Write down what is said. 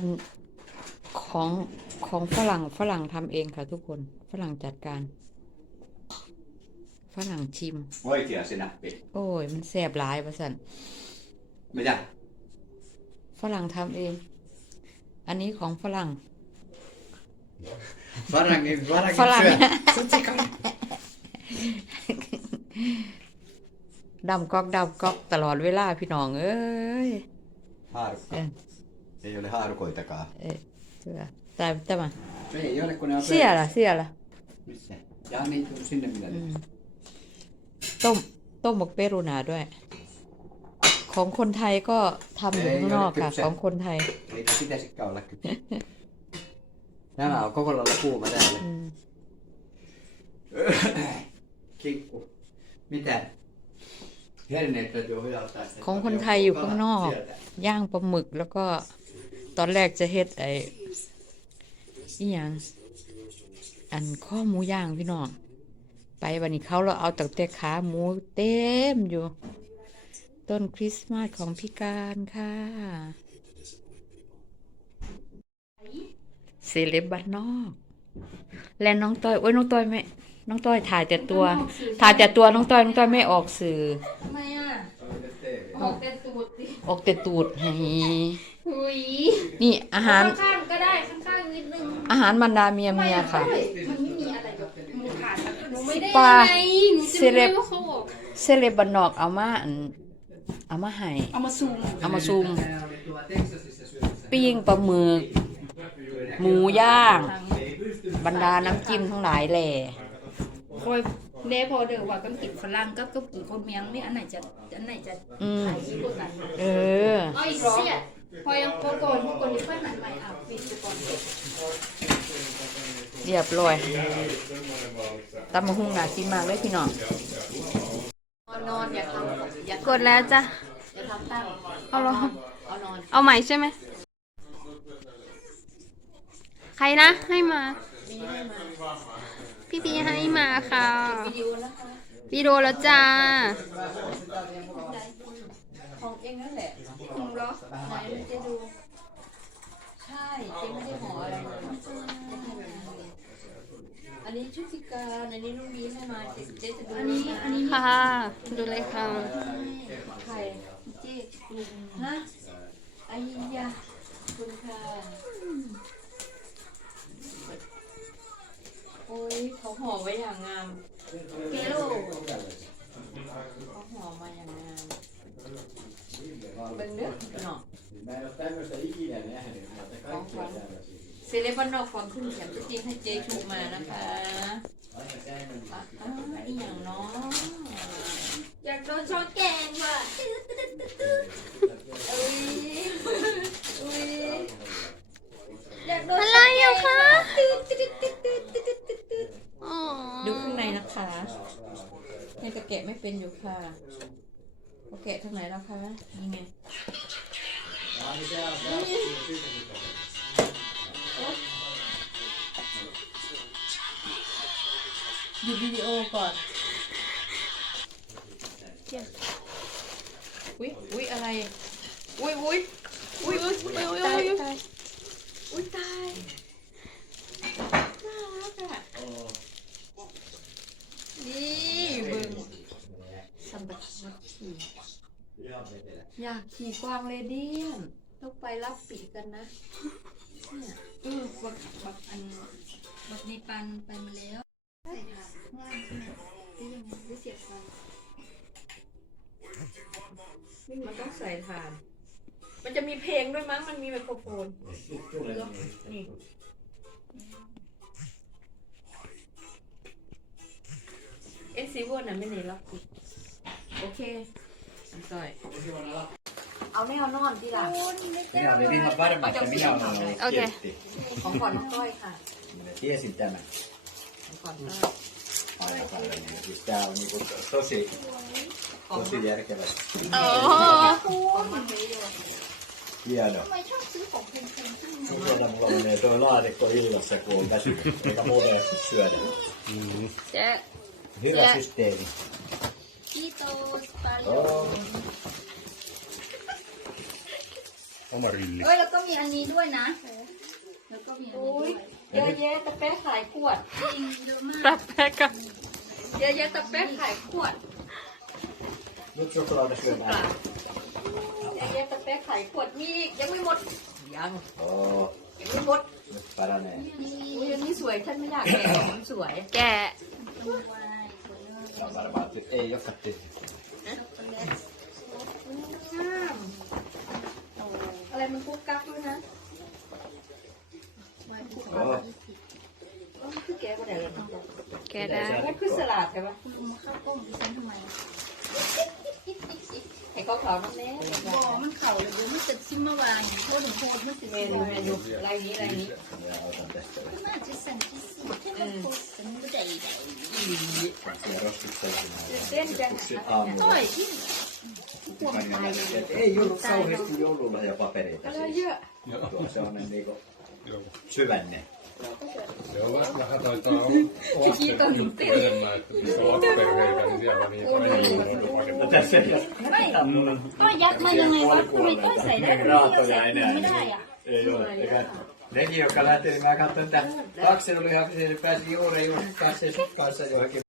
อันของของฝรั่งฝรั่งทำเองค่ะทุกคนฝรั่งจัดการฝรั่งชิม Oikea se näppi. โอ้ย มันแสบหลายประสัน Mitä? ฝรั่งทำเอง อันนี้ของฝรั่ง Varangin, varangin Falang. syö. Sutsikan. ดำก๊อกดำก๊อกตลอดเวลาพี่น้อง เอ้ย Haarukka. เออ Ei ole haarukoitakaan. เออเสือตาย tämä Ei ole, kun ne on เสียละเสียละ Missä? Ja niin, tuu sinne minä. อืมต้มต้มหมกเปรูนาด้วย ของคนไทยก็ทำอยู่ข้างนอกค่ะ ของคนไทย Eikä pitäisikään olla kypsä. Nämä on koko lailla kuuma täällä. อืม Kinkku. Mitä? Herneet täytyy hojottaa. ของคนไทยอยู่ข้างนอก Sieltä. ย่างปลาหมึกแล้วก็ ตอนแรกจะเฮ็ดไอ้อีหยังอันข้อหมูย่างพี่น้องไปวันนี้เขาเราเอาตั้งแต่ขาหมูเต็มอยู่ ต้นคริสต์มาสของพี่การค่ะเซเลบบ้านนอก และน้องต้อยโอ้ยน้องต้อยไม่น้องต้อยถ่ายแต่ตัว ถ่ายแต่ตัวน้องต้อยน้องต้อยไม่ออกสื่อทำไมอะ Oli se TV. ออกแต่ตูดดิออกแต่ตูดให้ หุยนี่อาหารข้างๆก็ได้ข้างๆนิดนึงอาหารบรรดาเมียเมียค่ะ มันไม่มีอะไรหรอกหนูขาดหนูไม่ได้ปลาไงหนูเซจะเลรู้บได้ว่าเขาออกเซเลบบันนอกเอามาอันเอามาให้เอามาซูมเอามาซูม Nämä oli tuolla Texasissa syömässä. ปิ้งปลาหมึกหมูย่าง บรรดาน้ำจิ้มทั้งหลายแหล่คอยเน่พอเดี๋ยวว่าก็กินฝรั่งก็ก็กินคนเมียงนี่อันไหนจะอันไหนจะอืมขายดีกว่ากันเออ เอาอีกเหรอ พอยังโกโก้โกโก้นี่ค่อยหันใหม่อะปิดดูก่อนเรียบร้อยตำมะฮุ่งน่ากินมากเลยพี่น้องนอนอย่าทำอย่ากดแล้วจ้ะอย่าทำตั้งเอาเหรอเอานอนเอาใหม่ใช่ไหมใครนะให้มาพี่พีให้มาค่ะวิดีโอนะคะวิดีโอแล้วจ้าของเองนั่นแหละหนูเหร อไหนมันจะดู ใช่เจ๊ไม่ได้ห่ออะไรเลยอันนี้ชุติการอันนี้ลูกนี้ให้มาเจ๊เจ๊จะดูอันนี้อันนี้ค่ะ ดูเลยค่ะใครเจ๊กลุ่มฮะไอ้ยาคุณค่ะโอ้ยเขาห่อไว้อย่างงามเกโล เขาห่อมาอย่างงาม เป็นเนื้อเนาะ Mä en ole tämmöistä ikinä nähnyt, mutta kaikki on tämmöisiä. เซเลบันนอกความขึ้นเขียมจะจิ้มให้เจ๊ชูมานะคะ Aina säimän อะอะอีหยังเนาะอยากโดนช้อนแกงว่ะอุ้ยอุ้ยอยากโดนอะไรอะคะอ๋อดูข้างในนะคะในกระแกะไม่เป็นอยู่ค่ะกระแกะทางไหนแล้วคะนี่ไงหยุ ดวิดีโอก่อนอุ้ยอุ้ยอะไร อุ้ยอุ้ยอุ้ยอุ้ยอุ้ยตายตายอุ้ยตายน่ารักอะนี่เบิ่งสัมบัติวัดขี่ อยากขี่กวางเลเดียมต้องไปรับปีกกันนะเนี่ยเออบักบักอันบักในปันไปมาแล้วใส่ถาดง่ายใช่ไหมได้ยังไงได้เสียบไฟมันต้องใส่ถ่าน มันจะมีเพลงด้วยมั้ง มันมีไมโครโฟนนี่เอ็นซีวน่ะไม่เน้นรับปีกโอเคอันต่อย เอาแนวนอนที่หลัง Minä olin ihan varma, että minä olen ollut Okei. kiltti. ของก่อนน้องก้อยค่ะ Minä tiesin tämän ของก่อนก้อย aina päivänä. Siis tää on niinku tosi, tosi järkevä. โอ้ของมันเยอะ Hieno. ทำไมชอบซื้อของแพงๆที่มัน Mun tiedä, mulla menee toi laatikko illassa, kun on väsynyt, eikä muuta syödä. เจ๊ Hyvä Ja- systeemi. กีโตสปาโล Oh. Amaryllis. เอ้ยแล้วก็มีอันนี้ด้วยนะ แล้วก็มีอันนี้ด้วยเยอะแยะตะแป๊ะขายขวด จริงเยอะมาก Rappäkka. เยอะแยะตะแป๊ะขายขวด Nyt chokladeflöde här. เยอะแยะตะแป๊ะขายขวดมีอีกยังไม่หมด ยัง Åh, ยังไม่หมด nyt paranee. อุ้ยอันนี้สวยฉันไม่อยากแกะมันสวย Kää. ตัววายสว ยเลย Se on varmaan, että ei ole katti. งามอะไรมันกุ๊กกักด้วยนะวายผูก Åh, เออมันคือแกะก็ได้เลยมัน Kää. มันคือสลัดใช่ปะ คุณอุ้มาเข้าต้มดิฉันทำไม ไอ้ก็เขามันแน่บ่มันเข่าเลยบ่มันจะซิมมาวางเพราถึนูโคตรมันสิเมนเมนูไรนี้ไรนี้น่าจะสั่งที่สุดที่มันโคตรสันบ่ได้ได้เส้นจังโอ้ยที่พวกมันตายเลย E io non so che io lo voglio qua per te. Allora io. Io sono un amico. Sui venne. Vähän, vähän taitaa lapsen juttu enemmän, että missä lapperheitä, niin siellä niitä ei No ole tässä ei ole ก็ยัดมายังไงวะทำไมต้องใส่ได้ไม่ได้ raatoja ใส่ enää. ไม่ได้ niin อะ Ei ole. Eikä nekin, jotka lähtee, niin mä katsoin, että kaksi oli ihan, pääsi juuri just pääsee sukkaansa johonkin